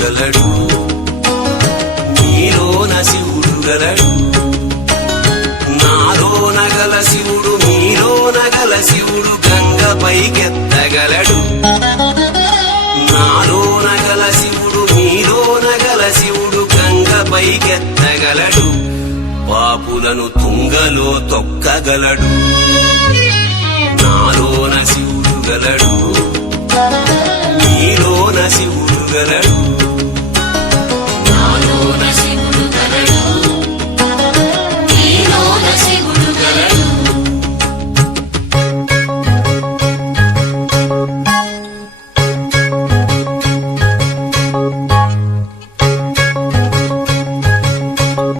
గలడు, నీలోన శివుడు గలడు. నాలోన గల శివుడు మీలోన గల శివుడు గంగ పైకెత్తగలడు. నాలోన గల శివుడు మీలోన గల శివుడు గంగ పైకెత్తగలడు. పాపులను తుంగలో తొక్కగలడు. నాలోన శివుడు గలడు, నీలోన శివుడు గలడు.